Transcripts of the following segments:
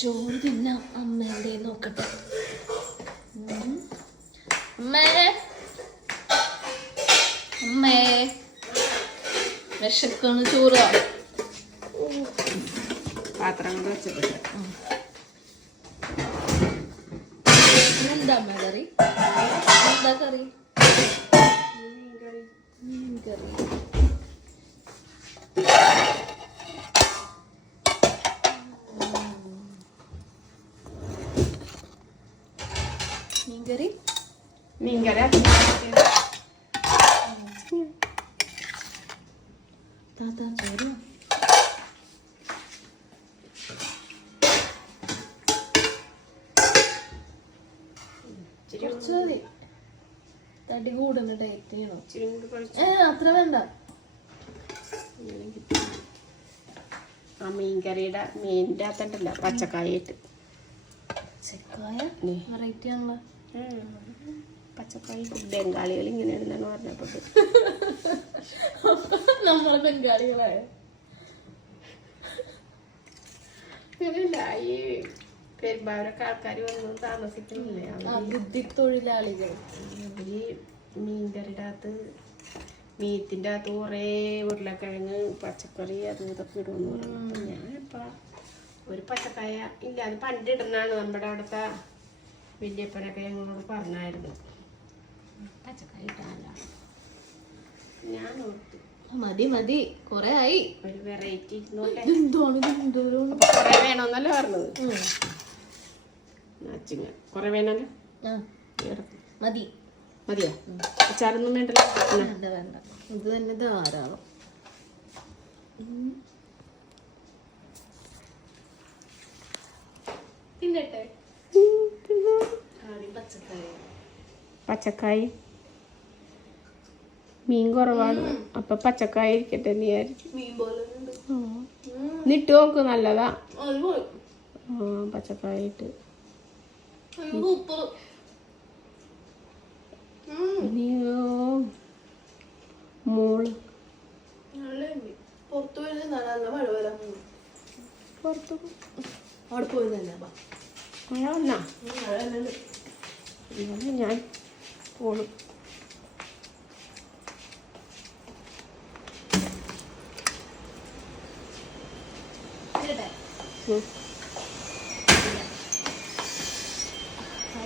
ചോറ് തിന്നാം. അമ്മ എവിടെ നോക്കട്ടെ. അമ്മേ അമ്മേ വിശക്കാണ്. ചോറ് പാത്രം കൊണ്ട് വെച്ചിട്ട് എന്താ അമ്മ കറി? എന്താ കറി? മീൻ കറി. മീൻകറി മീൻകറി താത്താ ചോറ്. കുറച്ച് മതി. തടി കൂടുന്ന ഡയറ്റ് ചെയ്യണം. അത്ര വേണ്ട. ആ മീൻകറിയുടെ മീനിൻ്റെ അകത്തുണ്ടല്ലോ പച്ചക്കായ ഇട്ട്. പച്ചക്കായ വെറൈറ്റി ആണല്ലോ. പച്ചക്കായ ബംഗാളികൾ ഇങ്ങനെയാണെന്നാണ് പറഞ്ഞപ്പോൾ നമ്മളെ ബംഗാളികളായ ഇങ്ങനെയല്ല. ഈ പെരുമ്പാവൂരൊക്കെ ആൾക്കാർ വന്നു താമസിക്കുന്നില്ലേ, ബുദ്ധി തൊഴിലാളികൾ. ഈ മീൻകറിയുടെ അകത്ത് മീറ്റിൻ്റെ അകത്ത് കുറേ ഉരുളക്കിഴങ്ങ് പച്ചക്കറി അതും ഇതൊക്കെ ഇടുമെന്ന് പറഞ്ഞു. ഞാനിപ്പോൾ ഒരു പച്ചക്കായ ഇല്ല, അത് പണ്ട് ഇടുന്നതാണ്. നമ്മുടെ അവിടുത്തെ വലിയപ്പനൊക്കെ ഞങ്ങളോട് പറഞ്ഞായിരുന്നു പച്ചക്കായ ഇട്ടാല. ഞാൻ ഓർത്തു മതി മതി, കൊറേ ആയി. ഒരു വെറൈറ്റി ഇരുന്നോട്ടെ. കൊറേ വേണമെന്നല്ലേ പറഞ്ഞത്. കൊറേ വേണമല്ലോ. മതി. മതിയോ? അച്ചാറൊന്നും വേണ്ടല്ലോ. വേണ്ട വേണ്ട, ഇത് തന്നെ ധാരാളം. തിന്നട്ടെ. പച്ചക്കായ മീൻ കുറവാണ്, അപ്പൊ പച്ചക്കായ ഇരിക്കട്ടെ എന്ന് വിചാരിച്ചു. നിട്ട് നോക്ക്, നല്ലതാ. പച്ചക്കായ ഇട്ട് മോള് പുറത്തു പോയി മഴ വരാൻ പുറത്തു അവിടെ പോയി തന്നെ മഴ വന്നാ ഞാൻ പോളും.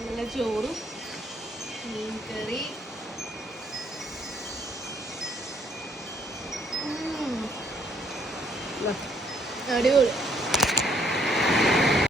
നല്ല ചോറും മീൻ കറി. അടിപൊളി.